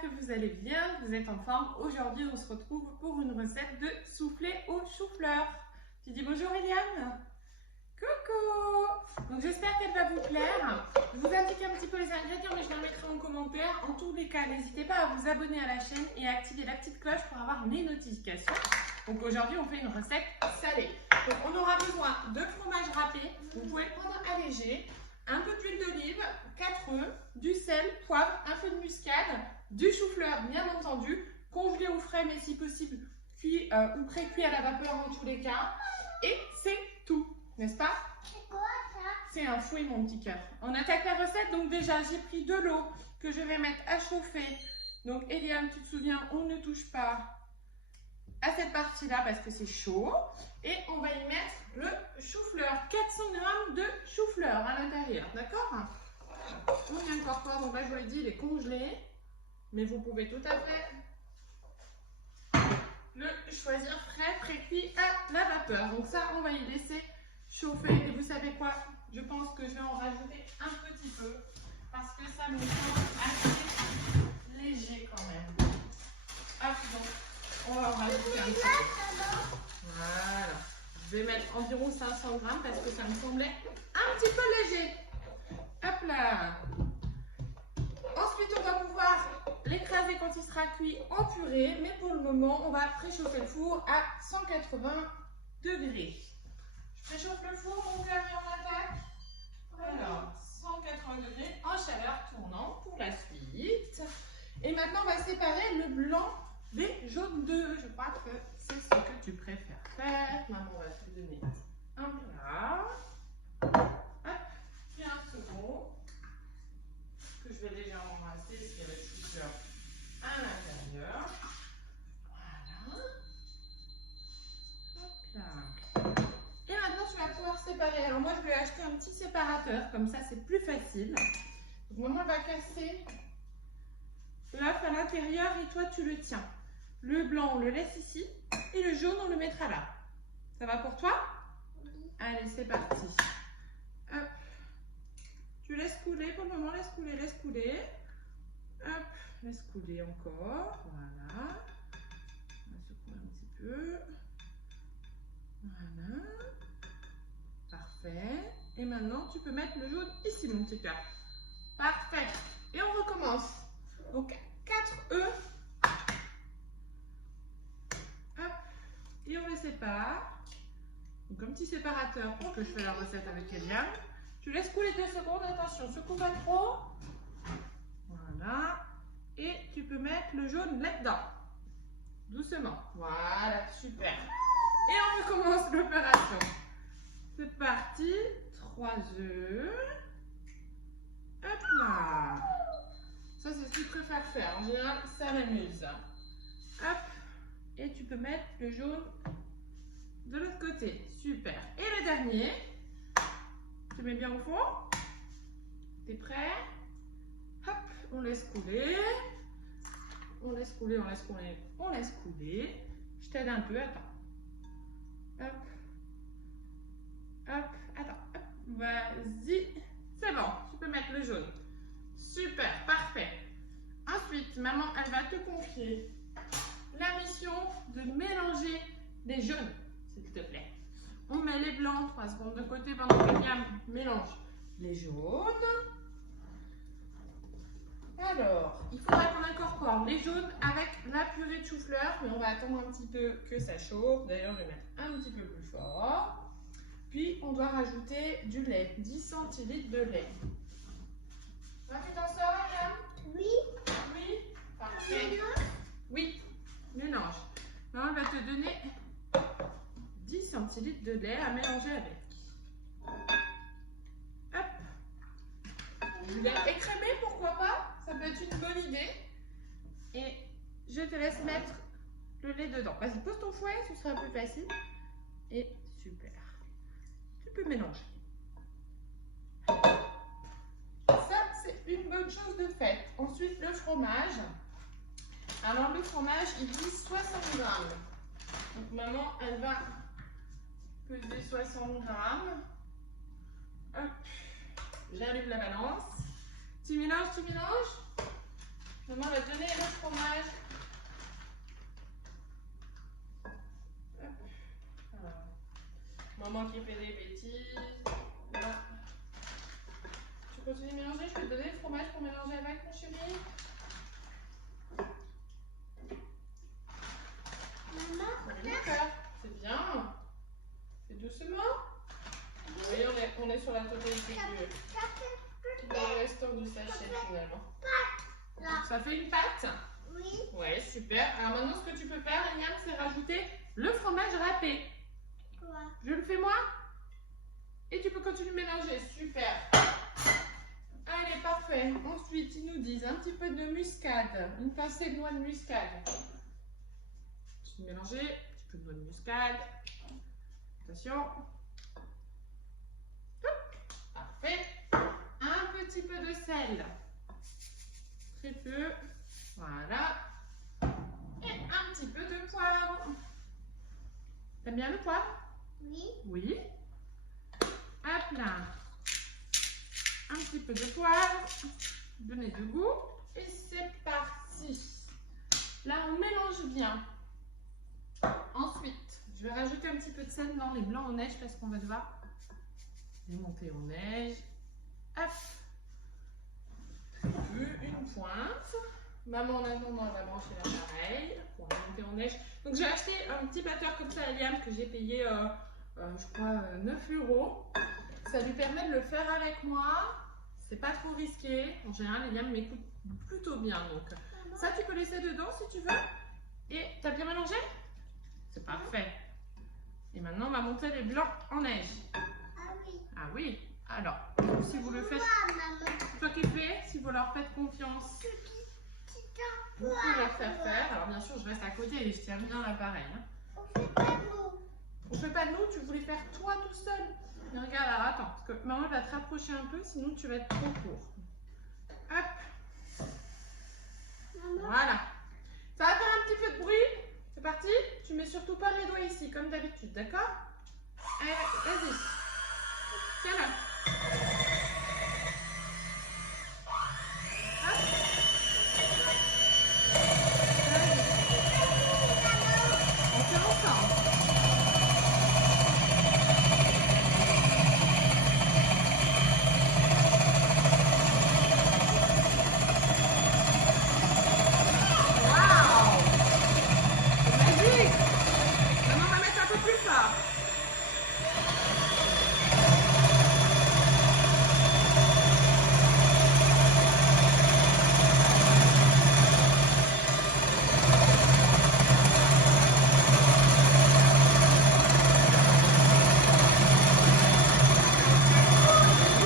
j'espère que vous allez bien, vous êtes en forme. Aujourd'hui, on se retrouve pour une recette de soufflé au chou-fleur. Tu dis bonjour Eliane? Coucou! Donc j'espère qu'elle va vous plaire. Je vous indique un petit peu les ingrédients, mais je les mettrai en commentaire. En tous les cas, n'hésitez pas à vous abonner à la chaîne et à activer la petite cloche pour avoir mes notifications. Donc aujourd'hui, on fait une recette salée. Donc on aura besoin de fromage râpé. Vous pouvez le prendre allégé. Un peu d'huile d'olive, 4 œufs, du sel, poivre, un peu de muscade, du chou-fleur bien entendu, congelé au frais mais si possible cuit ou pré-cuit à la vapeur en tous les cas. Et c'est tout, n'est-ce pas? C'est quoi ça? C'est un fouet mon petit cœur. On attaque la recette, donc déjà j'ai pris de l'eau que je vais mettre à chauffer. Donc Eliane, tu te souviens, on ne touche pas à cette partie-là parce que c'est chaud. Et on va y mettre le chou-fleur, 400 g de chou-fleur à l'intérieur, d'accord? On y incorpore, donc là je vous l'ai dit, il est congelé, mais vous pouvez tout à fait le choisir frais, pré-cuit à la vapeur. Donc ça, on va y laisser chauffer. Et vous savez quoi? Je pense que je vais en rajouter un petit peu parce que ça me semble assez léger quand même. Hop, donc on va en rajouter un petit peu. Voilà. Je vais mettre environ 500 g parce que ça me semblait un petit peu léger. Hop là. Ensuite, on va pouvoir l'écraser quand il sera cuit en purée. Mais pour le moment, on va préchauffer le four à 180 degrés. Je préchauffe le four, mon cœur, et on attaque. Alors, 180 degrés en chaleur tournante pour la suite. Et maintenant, on va séparer le blanc des jaunes d'œufs. Je crois que c'est ce que tu préfères faire. Maman va te donner un plat. Hop, puis un second que je vais légèrement masser parce qu'il y a le chou-fleur à l'intérieur. Voilà. Hop là. Et maintenant, tu vas pouvoir séparer. Alors moi, je vais acheter un petit séparateur. Comme ça, c'est plus facile. Donc, maman va casser l'œuf à l'intérieur et toi, tu le tiens. Le blanc, on le laisse ici. Et le jaune, on le mettra là. Ça va pour toi? Oui. Allez, c'est parti. Hop. Tu laisses couler pour le moment. Laisse couler, laisse couler. Hop. Laisse couler encore. Voilà. On va secouer un petit peu. Voilà. Parfait. Et maintenant, tu peux mettre le jaune ici, mon petit cœur. Parfait. Et on recommence. Donc, 4 œufs. Hop. Et on les sépare. Donc, un petit séparateur pour que je fasse la recette avec Eliane. Tu laisses couler 2 secondes. Attention, secoue pas trop. Voilà. Et tu peux mettre le jaune là-dedans. Doucement. Voilà, super. Et on recommence l'opération. C'est parti. 3 œufs. Hop là. Ça, c'est ce que je préfère faire. En général, ça m'amuse. Hop. Et tu peux mettre le jaune de l'autre côté. Super. Et le dernier. Tu mets bien au fond. T'es prêt? Hop. On laisse couler. On laisse couler, on laisse couler, on laisse couler. Je t'aide un peu. Attends. Hop. Hop. Attends. Hop. Vas-y. C'est bon. Tu peux mettre le jaune. Super. Parfait. Ensuite, maman, elle va te confier la mission de mélanger les jaunes, s'il te plaît. On met les blancs 3 secondes de côté pendant que Eliane mélange les jaunes. Alors, il faudra qu'on incorpore les jaunes avec la purée de chou-fleur, mais on va attendre un petit peu que ça chauffe. D'ailleurs, je vais mettre un petit peu plus fort. Puis, on doit rajouter du lait, 10 centilitres de lait. Tu t'en sors, Eliane? Oui. Oui. Parfait. Mélange. Oui, mélange. Là, on va te donner 10 centilitres de lait à mélanger avec. Hop. Du lait écrémé, pourquoi pas? Ça peut être une bonne idée. Et je te laisse mettre le lait dedans. Vas-y, pose ton fouet, ce sera plus facile. Et super. Tu peux mélanger. Ça, c'est une bonne chose de faite. Ensuite, le fromage. Alors, le fromage, il pèse 60 g. Donc, maman, elle va peser 60 g. Hop. J'allume la balance. Tu mélanges, tu mélanges. Maman va te donner le qui fait des bêtises. Voilà. Tu continues de mélanger, je peux te donner le fromage pour mélanger avec, mon chéri. C'est bien. C'est doucement. Oui, on est sur la totalité du restant du sachet finalement. Donc, ça fait une pâte. Oui. Ouais, super. Alors maintenant, ce que tu peux faire, Eliane, c'est rajouter le fromage râpé. Quoi? Je le fais moi. Et tu peux continuer de mélanger. Super. Allez, parfait. Ensuite, ils nous disent un petit peu de muscade. Une pincée de noix de muscade. Je vais mélanger. Un petit peu de noix de muscade. Attention. Parfait. Un petit peu de sel. Très peu. Voilà. Et un petit peu de poivre. T'aimes bien le poivre? Oui. Oui. Hop là. Un petit peu de poivre. Donner du goût. Et c'est parti. Là, on mélange bien. Ensuite, je vais rajouter un petit peu de sel dans les blancs en neige parce qu'on va devoir les monter en neige. Hop. Une pointe. Maman, en attendant, elle va brancher l'appareil pour la monter en neige. Donc, j'ai acheté un petit batteur comme ça à Liam que j'ai payé, je crois, 9 €. Ça lui permet de le faire avec moi. C'est pas trop risqué. En général, Liam m'écoute plutôt bien. Donc, ça, tu peux laisser dedans si tu veux. Et t'as bien mélangé? C'est parfait. Et maintenant, on va monter les blancs en neige. Ah oui. Ah oui. Alors, si vous le faites, toi qui fais, si vous leur faites confiance, vous pouvez leur faire. Alors bien sûr, je reste à côté et je tiens bien l'appareil. On fait pas nous. On fait pas de nous, tu voulais faire toi tout seul. Mais regarde, alors attends, parce que maman va te rapprocher un peu, sinon tu vas être trop court. Hop. Maman. Voilà. Ça va faire un petit peu de bruit. C'est parti. Tu mets surtout pas les doigts ici, comme d'habitude, d'accord? Allez, vas-y. Tiens-le. On fait ensemble. Waouh! C'est magique! Maintenant, on va mettre un peu plus fort.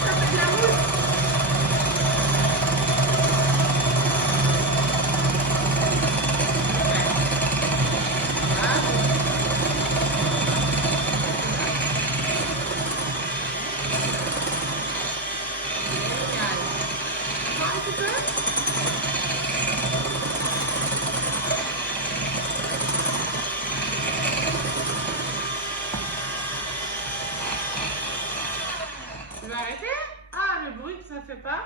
Ça fait de la mousse. Génial. Encore un petit peu? Tu veux arrêter? Ah, le bruit que ça fait pas.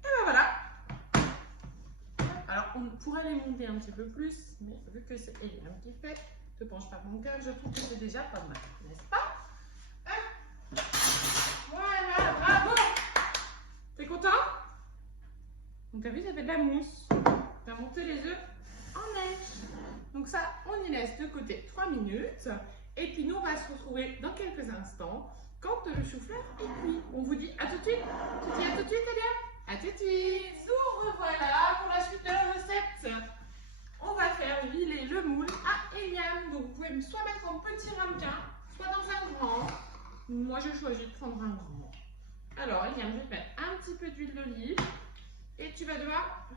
Et ben voilà. Alors, on pourrait les monter un petit peu plus, mais vu que c'est Eliane qui fait, te penche pas mon cœur, je trouve que c'est déjà pas mal, n'est-ce pas? Hop. Voilà, bravo! T'es content? Donc, t'as vu, ça fait de la mousse. T'as monté les œufs en neige. Donc ça, on y laisse de côté 3 minutes. Et puis nous, on va se retrouver dans quelques instants quand le chou-fleur est cuit. On vous dit à tout de suite. Tu dis à tout de suite, Eliane? À tout de suite. Nous revoilà pour la suite de la recette. On va faire huiler le moule à Eliane. Donc vous pouvez soit mettre en petit ramequin, soit dans un grand. Moi, je choisis de prendre un grand. Alors, Eliane, je vais te mettre un petit peu d'huile d'olive. Et tu vas devoir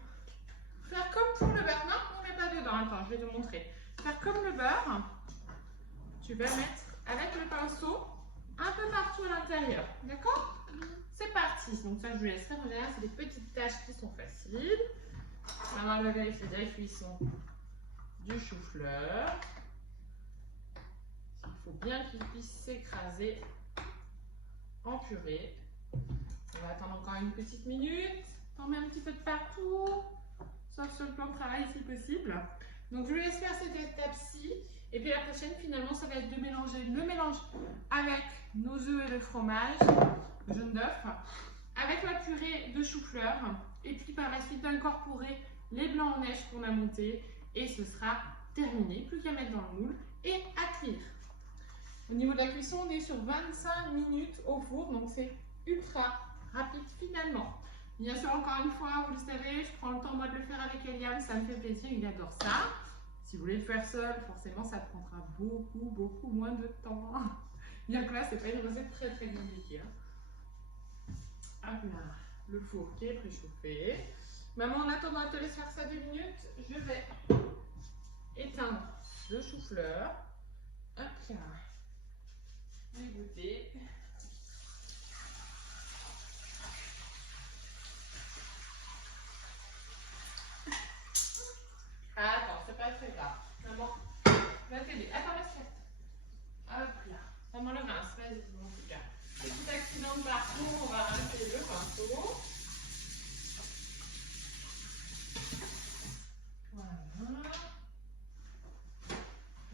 faire comme pour le beurre. Non, on ne met pas dedans. Attends, je vais te montrer. Faire comme le beurre. Tu vas mettre avec le pinceau un peu partout à l'intérieur. D'accord? C'est parti. Donc ça, je vous laisse faire. En général, c'est des petites tâches qui sont faciles. Maman va vérifier la cuisson du chou-fleur. Il faut bien qu'il puisse s'écraser en purée. On va attendre encore une petite minute. T'en mets un petit peu de partout, sauf sur le plan de travail si possible. Donc je vous laisse faire cette étape-ci. Et puis la prochaine, finalement, ça va être de mélanger le mélange avec nos œufs et le fromage, jaune d'œuf, avec la purée de chou-fleur. Et puis par la suite d'incorporer les blancs en neige qu'on a montés. Et ce sera terminé. Plus qu'à mettre dans le moule et à cuire. Au niveau de la cuisson, on est sur 25 minutes au four. Donc c'est ultra rapide finalement. Bien sûr, encore une fois, vous le savez, je prends le temps moi de le faire avec Eliam. Ça me fait plaisir, il adore ça. Si vous voulez le faire seul, forcément, ça prendra beaucoup moins de temps. Bien que là, c'est pas une recette très compliquée. Hop là, le four qui est préchauffé. Maman, en attendant, elle te laisse faire ça 2 minutes. Je vais éteindre le chou-fleur. Hop là, égoutter. Attends, c'est pas très grave. Maman, va t'aider. Attends, laisse-le. Hop là. Maman le rince, vas-y, en tout cas. Petit accident de parcours, on va rincer le pinceau. Voilà.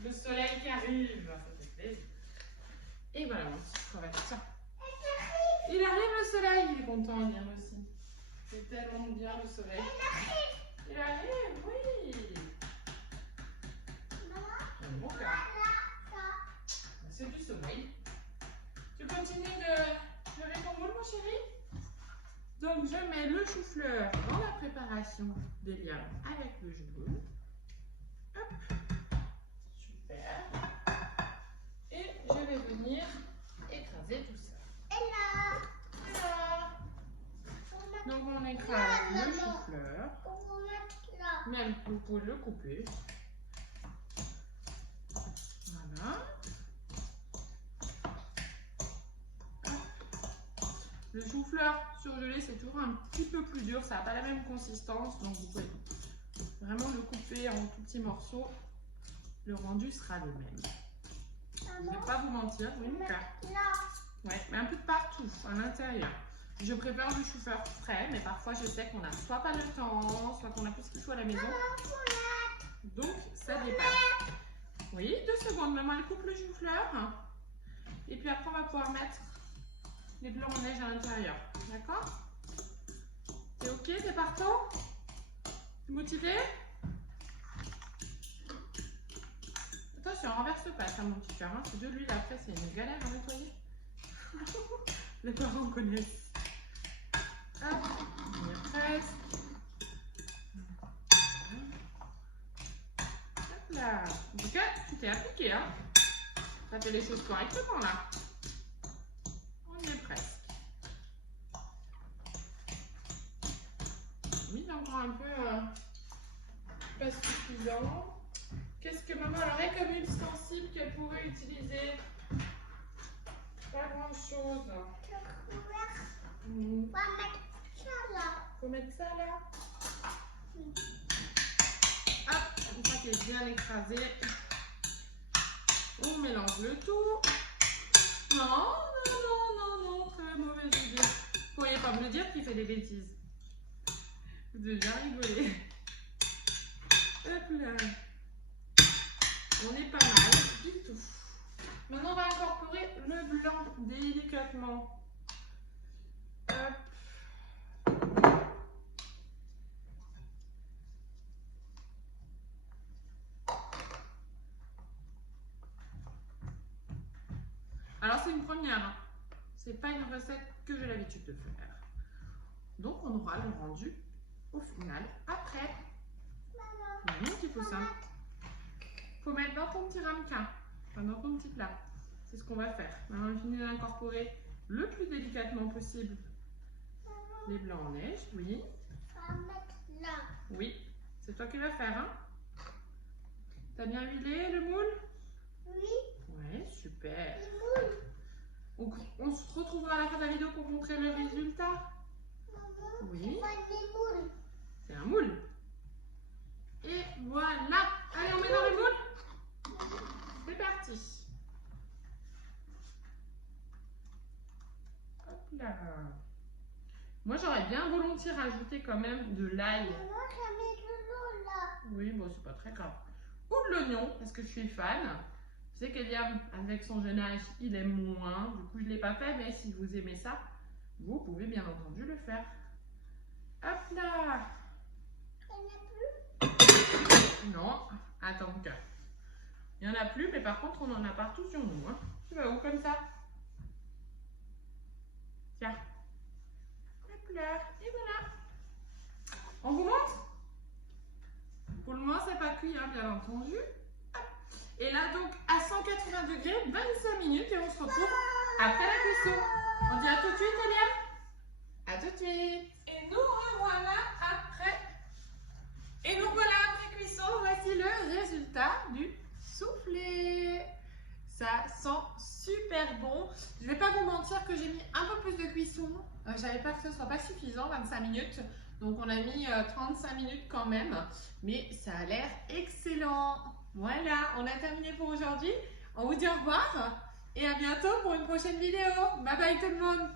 Le soleil qui arrive, ça fait plaisir. Et voilà mon petit crevette. Tiens. Il arrive le soleil, il est content, Eliam aussi. C'est tellement bien le soleil. Il arrive, oui. Bon, c'est du soleil. Tu continues de lever ton moule, mon chéri? Donc, je mets le chou-fleur dans la préparation d'Eliam avec le jaune. Hop. Super. Et je vais venir écraser tout ça. Voilà. Donc, on écrase le chou-fleur. Même, vous pouvez le couper. Voilà. Le chou-fleur surgelé, c'est toujours un petit peu plus dur. Ça n'a pas la même consistance. Donc, vous pouvez vraiment le couper en tout petits morceaux. Le rendu sera le même. Je ne vais pas vous mentir. Oui, mon cœur. Ouais, mais un peu de partout, à l'intérieur. Je préfère le chou-fleur frais, mais parfois je sais qu'on n'a soit pas le temps, soit qu'on a plus qu'il faut à la maison. Donc, ça dépend. Oui, 2 secondes. Maman, elle coupe le chou-fleur. Et puis après, on va pouvoir mettre les blancs en neige à l'intérieur. D'accord? T'es ok? T'es partant? T'es motivé? Attention, renverse pas ça, mon petit cœur. Hein. C'est de l'huile. Après, c'est une galère à nettoyer. Les parents connaissent. Hop, on est presque. Hop là. En tout cas, tu t'es appliqué, hein. Ça fait les choses correctement, là. On y est presque. Oui, encore un peu pas suffisant. Qu'est-ce que maman aurait comme huile sensible qu'elle pourrait utiliser? Pas grand chose. Faut mettre ça là. Hop, une fois qu'elle est bien écrasée, on mélange le tout. Non, très mauvaise idée. Vous pourriez pas me le dire qu'il fait des bêtises. Vous devez bien rigoler. Hop là. On est pas mal du tout. Maintenant, on va incorporer le blanc délicatement. Hop. Alors, c'est une première. Hein. C'est pas une recette que j'ai l'habitude de faire. Donc, on aura le rendu au final après. Oui, petit poussin. Faut mettre dans ton petit ramequin, enfin dans ton petit plat. C'est ce qu'on va faire. Maintenant, on finit d'incorporer le plus délicatement possible les blancs en neige. Oui. Oui, c'est toi qui vas faire, hein? T'as bien huilé le moule? Oui. Ouais, super. On se retrouvera à la fin de la vidéo pour montrer le résultat. Oui. C'est un moule. Et voilà. Allez, on met dans le moule. C'est parti. Hop là. Moi, j'aurais bien volontiers rajouté quand même de l'ail. Maman, ça met de l'eau là. Oui, bon, c'est pas pas très grave. Ou de l'oignon, parce que je suis fan. Je sais qu'Eliam, avec son jeune âge, il aime moins. Du coup, je ne l'ai pas fait, mais si vous aimez ça, vous pouvez bien entendu le faire. Hop là! Non, attends que. Il n'y en a plus, mais par contre, on en a partout sur nous. Hein. Tu vas où comme ça? Tiens. Hop là, et voilà. On vous montre? Pour le moment, c'est pas cuit, hein, bien entendu. Hop. Et là, donc, à 180 degrés, 25 minutes, et on se retrouve après la cuisson. On dit à tout de suite, Eliam? À tout de suite. Et nous revoilà après. Et nous voilà après cuisson. Voici le résultat du soufflé. Ça sent super bon. Je vais pas vous mentir que j'ai mis un peu plus de cuisson. J'avais peur que ce soit pas suffisant, 25 minutes. Donc on a mis 35 minutes quand même. Mais ça a l'air excellent. Voilà, on a terminé pour aujourd'hui. On vous dit au revoir et à bientôt pour une prochaine vidéo. Bye bye tout le monde.